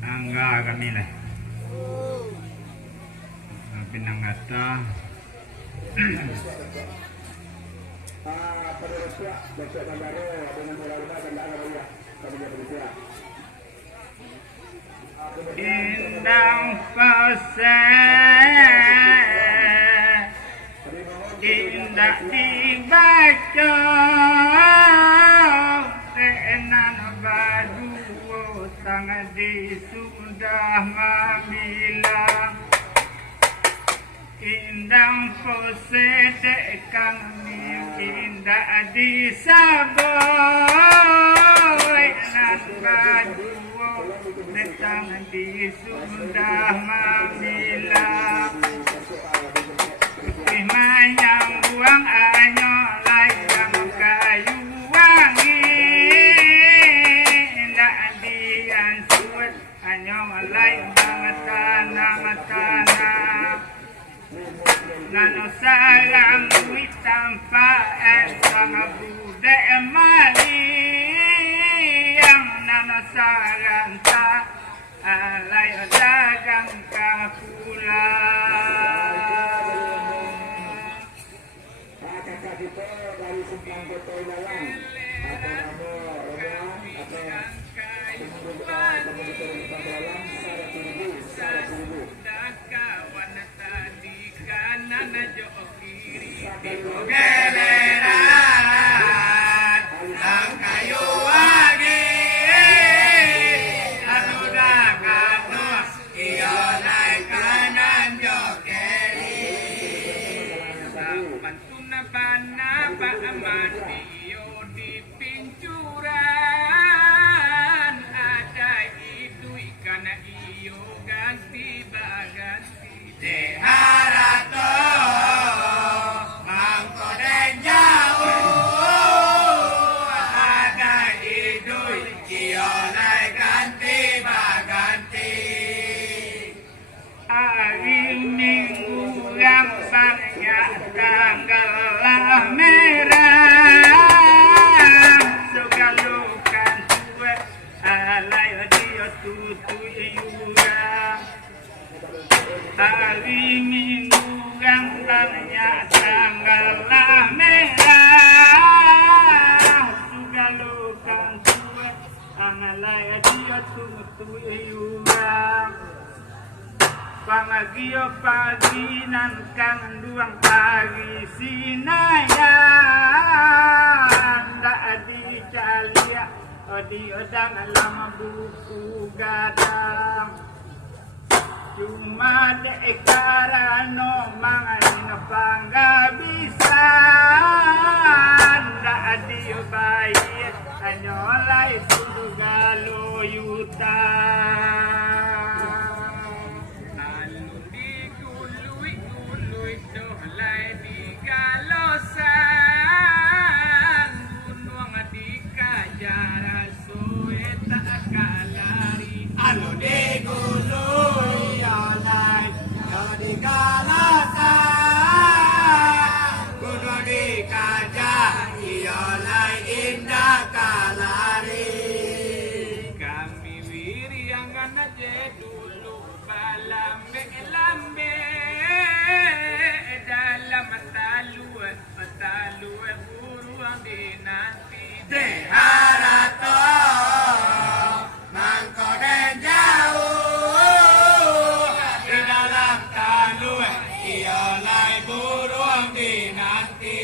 Angga kami lah. Pinangata. Indang pasir, indah dibaca, tenan badu sangat sudah memilang. Indang posete kami indah disaboy nan badu datang di sudah memilang. Mayang buang anyo layang kayu wangi indah dian suet anyo layang tanah nano sarang wit tanpa esang bude mali yang nano sarang ta alay dagang kapulang. Kita dari Simpang Betul Lalang atau nama rombongan atau pembentukan Simpang Lalang Sarapuribu. Kawan tadi kanan joki geleran ang kayu agi anu daganos iyo naik kanan jokeri pantuna panapa aman iyo di pincuran ada itu ikan iyo ganti baganti deharato mangkoden jauh ada idui kionai ganti baganti hari minggu yang banyak tanggal merah suka lukan tua alay dia tutu iura hari minggu yang banyak tanggal merah suka lukan tua alay dia tutu iura pangagio paginan kang duang pagi sinayan da di calia odi odang lama buku gadang cuma de karano manganin panggabisan da di bayi anyolai sudu galoyuta Galosan gunung di jara sueta kalari anu digului oleh jadi kalasa kudu dikajah oleh indah kalari kami wiriangan aja dulu balambe lambe dalam matalu buruang dinanti Deharato mangkoden jauh di dalam talu iolai burung dinanti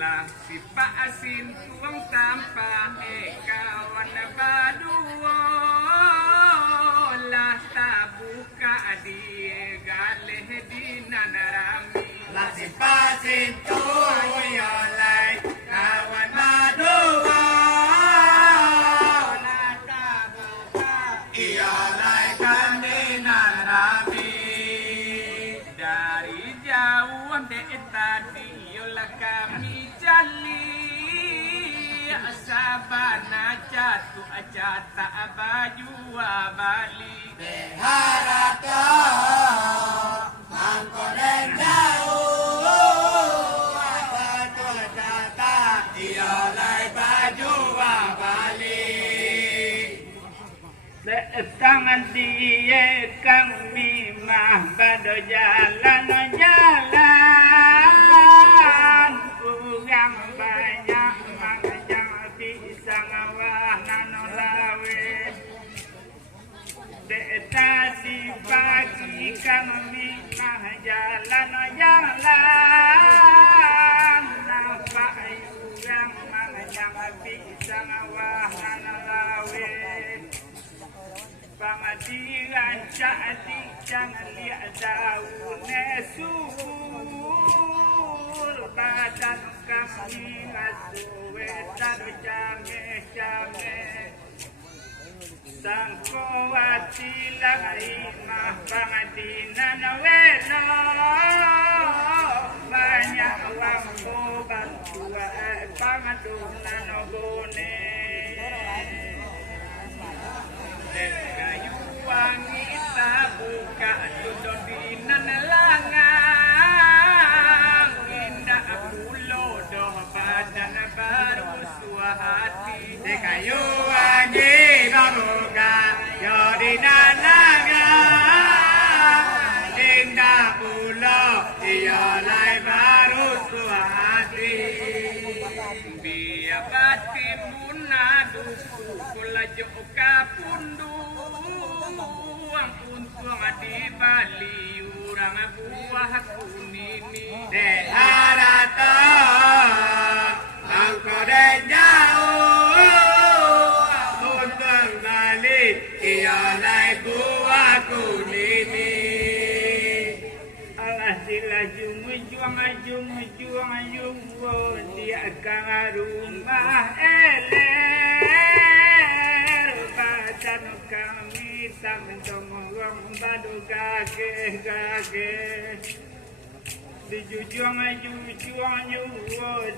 lah si Pak Asin tuang sampah kawan badua lah tak buka die galeh di nanarami Lasih pasin tuyolai kawan madua nata buka iolai kandinan rami dari jauh dek tadi yolah kami jali sabana jatuh acata baju bali Deharato mangkoden jauh betul jata iolai baju balik tangan dia kami mah pada jalan kurang banyak mangajang pisang wahan lawe tadi pagi kami mah jalan nampak kurang mangajang pisang wahan lawe pangadilan jadi jangan lihat daun subur badan kami ngasuwe taruh jame sangkowati lagi mah pangadilan welo banyak waktu bantu pangadunan gone kayu wangi buka duduk di langang indah pulau doh badan baru suahati kayu wangi babuka yodi nanaga indah pulau iolai baru suhati biar batin munadu kula joka pundu ang untung di Bali urang buah kunini Deharato mangkoden jauh untung Bali iolai buah kunini alah sila juang dia kang rumah eler badan kami samdong badu kage dijujuang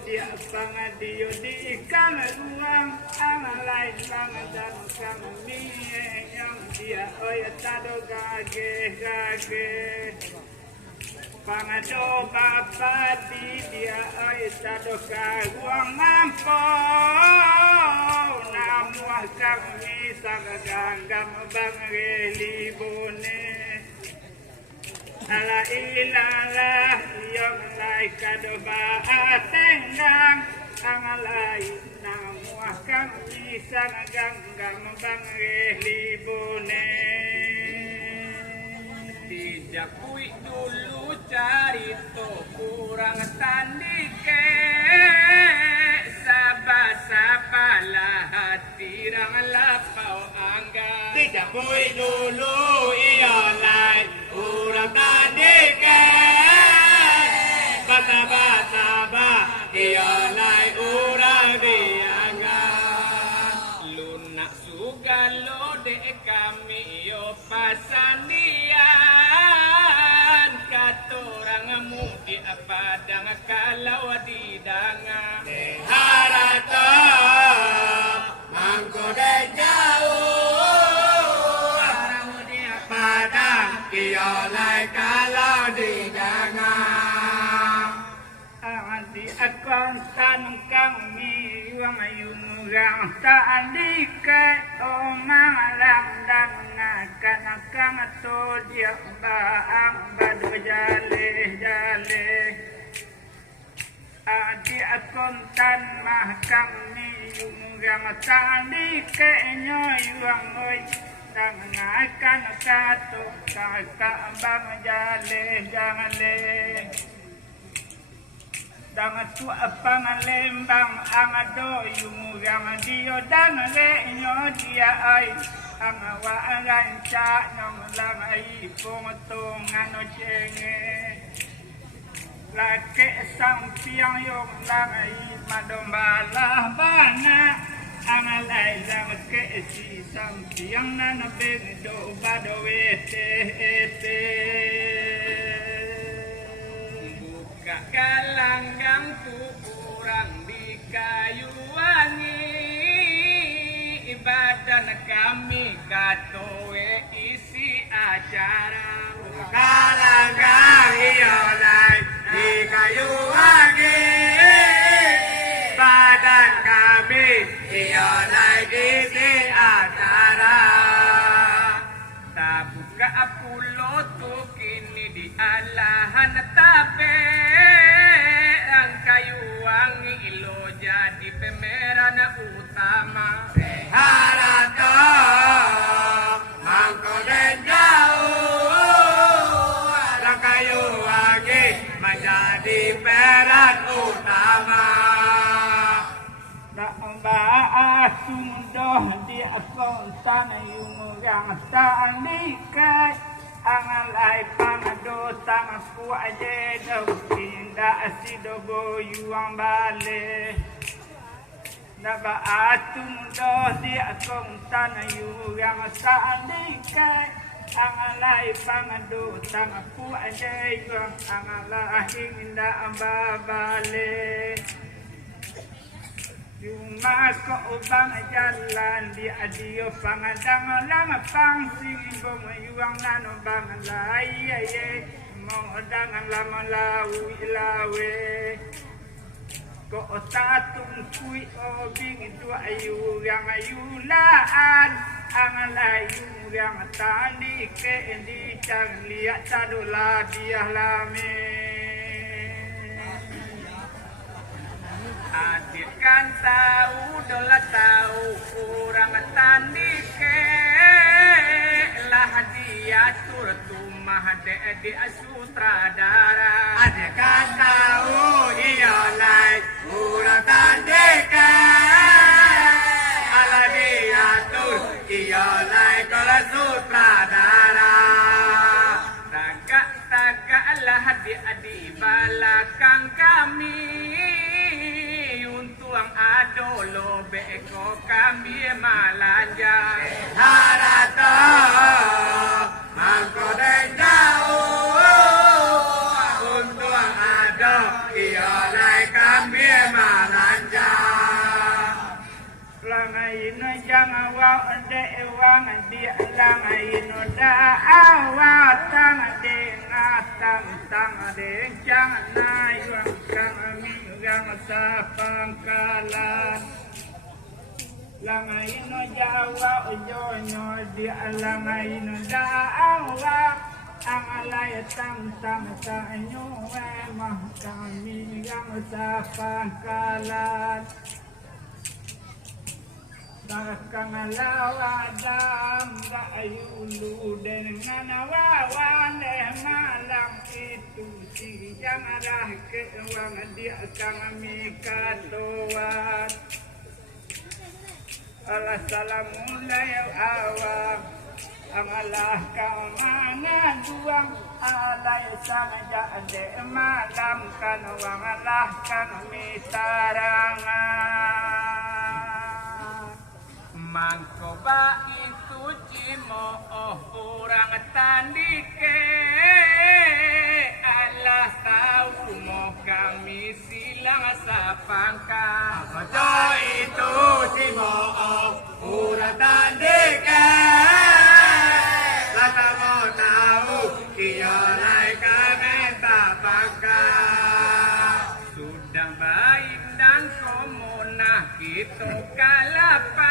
dia pangadio di kang ruang ang lain pangadan kami yang dia tado kage pangado kapati dia tado kaguang mampo namuah kami sangganggam bang relibone ala ilala yang lai kado baatendang ang lain namuah kami sangganggam bang relibone Jakui dulu carito kurang tandike sabah-sabahlah hati rang lapau angga. Tidak pui dulu iolai urang tadi ke basa-basa iolai urang diangga. Lunak sugalo de kami yo pasandian katorang mugi apadang kalau didanga. Harata mangkode jauh padang iolai kalau didangang. Adi akan tanungkang miwang ayungang taandike omang langdang nakan to dia baang bado jale adi akan tan mahkang miwang taandike nyoywang oy dang nakan kato kakabang jale dang tu apang lembang ang do yung yang dio dang le nyo dia ay ang wa ang cha nong lang ay pong tong ano chenge lake sang piang yung lang ay madombala bana ang alay lang ke si sang piang na nabeng do bado ete kalanggang kurang di kayu wangi ibadan kami katoe isi acara Kalanggang iolai di kayu wangi badan kami iolai di acara. tabuka apulo tu kini di alahan tabe ang kayuwangi ilo jadi pemeran utama. Harata mangkode jauh lang kayu wangi menjadi peran utama. Sundo di akong sana yung yang taanikai ang alay pangadotang aku aja daw tinda asido boyuang bale nabaatundo di akong sana yung yang taanikai ang alay pangadotang aku aja yung ang alay hinda ang babale. Yung mako ubang jalan di adio pangadang lang pangsing bong yuang nano bang laye mo dangan lam lawi lawe ko tatung kui obing itu ayu yang ayulaan ang layu yang tani ke di cang liat tadola dia lame. Adik kan tahu dola tahu kurang tandike lah dia turtumah de sutradara. Adik kan tahu iolai kurang tandike ala diatur iolai kalau sutradara. Tagak lah di belakang kami ang adolo beko kami malanja. Harata mangkode jauh untuk ado iolai kami malanja. Langai no jangan wa de wang di langai no da awatang de ngatang tang de jangan na yung kami yang sapangkalan langai no jawa ujonyo di langai no daawa ang alay tang sa inyo mah kami yang sapangkalan kang lawa dam ga ayulu dengan wawan yang arah ke wang dia kami katuan Allah salamulai awam amalah kau mana duang alai sang jade malam kan wang alah kan mitarangan mangkoba itu cimo orang tandike Allah tahu mau kami silang sapangka Bejo itu cimo orang tandike Lata mau tahu Iyo naik kami tapangka sudah baik dan komunah gitu kalapau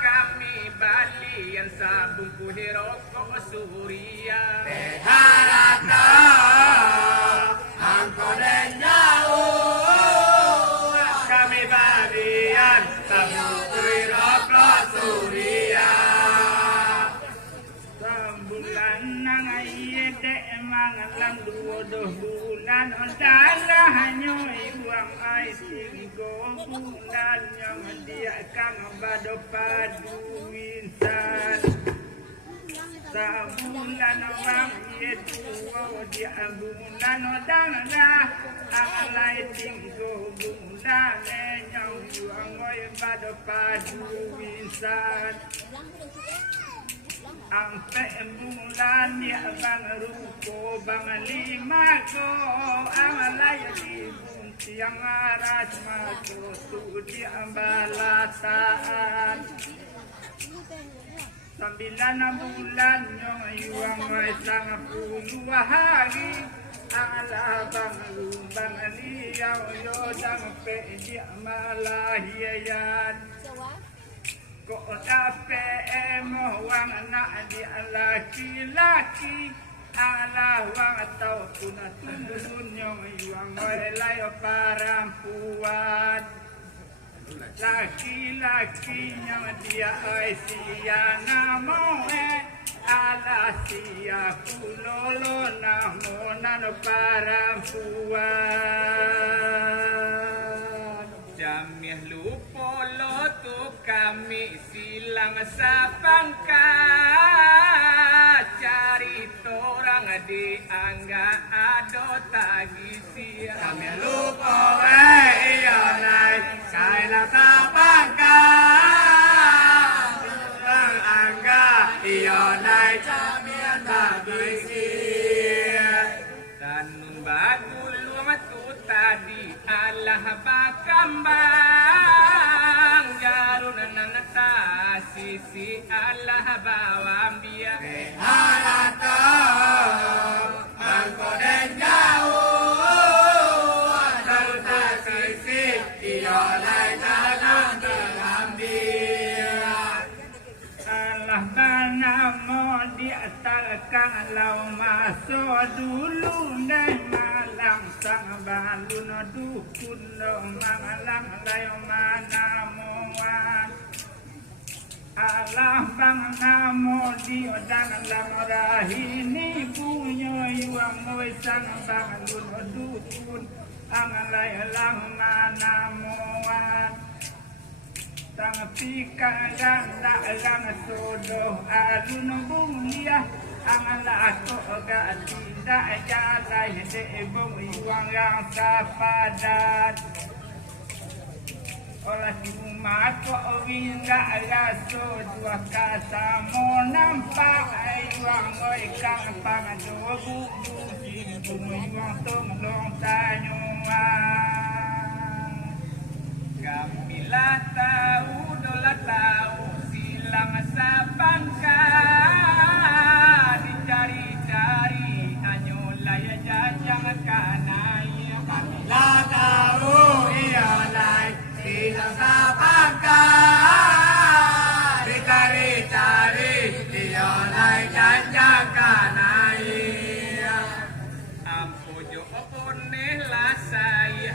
kami balian sabung kuhiroko surya Harata Angko dan jauh Kami balian Sabukui roklo surya Sambulan nang ayede mangalang duodoh bulan Ondalah hanyoy uang ay singgo bulan Yang dia kang bado paduinsan Sabulan wang yetu dia bulan Ondalah alay singgo bulan Yang uang ay bado paduinsan ang pemulan ya bang ruko bang lima ko ang laya di bunti ang aras mago tudi ang balataan sambilan na bulan yung iwang may sang puluwa hari ang alabang rumbang aliyaw yodang peji malahiyan ko dape mo wang anak di laki-laki ala wang atau kuna tundun yung iwang walay parampuan laki-laki yang dia ay siya na mo ala siya kulolo na mo na parampuan Jamih lupolo tu kami silang sa pangka cari torang di angga ado tagi sia Kami lupo iyo nai Kaila tapangka Ang angga iyo nai Jamian tabisi tanun bagulung tu tadi Allah bakambang jarun nanata sisi Allah bawam dia Harata Angko dan jauh Taruta sisi Iyo nai jangan terambil Allah bana mo di atalkan lau masuk dulu dan malam sang balun dukun do mangalang layo mana moan Allah bang namo di odang lang rahini bunyo yuang moy sang balun dukun ang layo lang mana moan Tang pikalang dalang sodo alun bungia ang lato ga tinda jalay de bong iwang yang sapadat ola siumat ko winga alaso dua kata mo nampak iwang moy kang pangadobu bung iwang tumlong tanyuan Kamilah tahu dola tahu silang sa pangka dicari-cari anyolaya jajang kanai Kamilah tahu iyo nai Silang sa pangka Dicari-cari iyo nai Janjang kanai ampujo opone lasai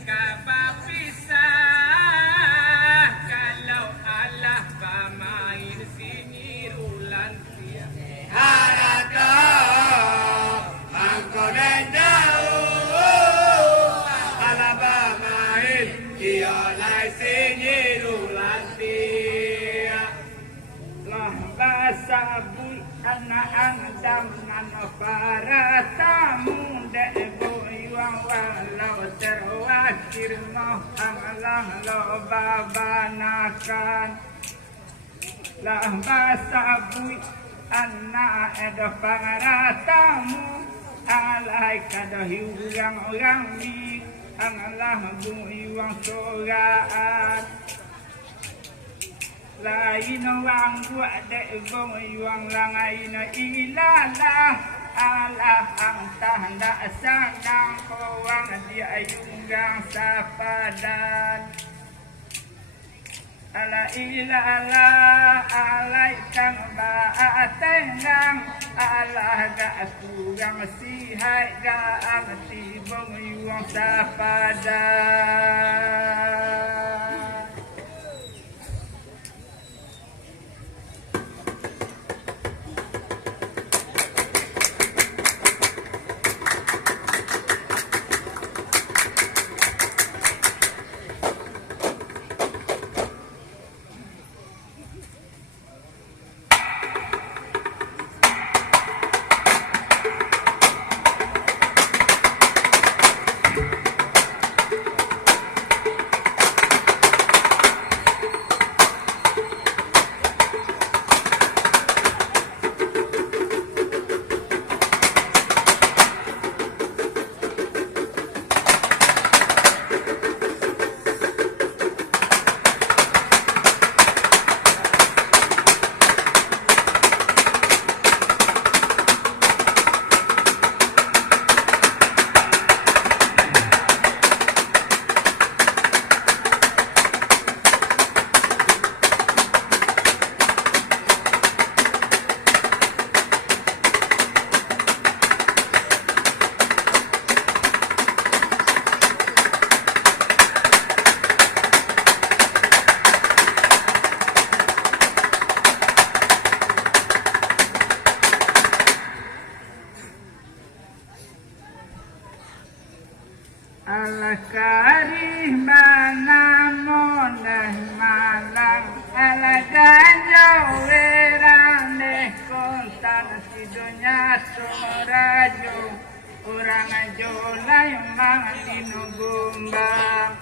kabapisa kalau Allah pamain sinir anak andam nano para tamu dego iwang walau terwakir no amalang lo babanakan lah basabui anak edo pangaratamu alai kada hiurang orang mi angalah bung iwang sogaan lain orang buat dek bung iwang langai na ilalah alah ang tanda sanang kawang dia ayungang sapadan ala ilala alai kang baatengang ala ga kurang sihai ga ang tibong yuang sapadan Alakari mana monah malang alaganyo werane kontan sidonya sorajo orang ajo lai mangalino gombang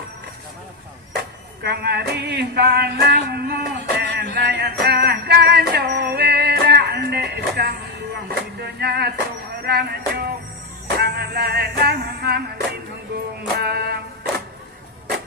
kang ari balang mo tenaya ganyo werane kang luang sidonya orang ajo Lang mang linh gồm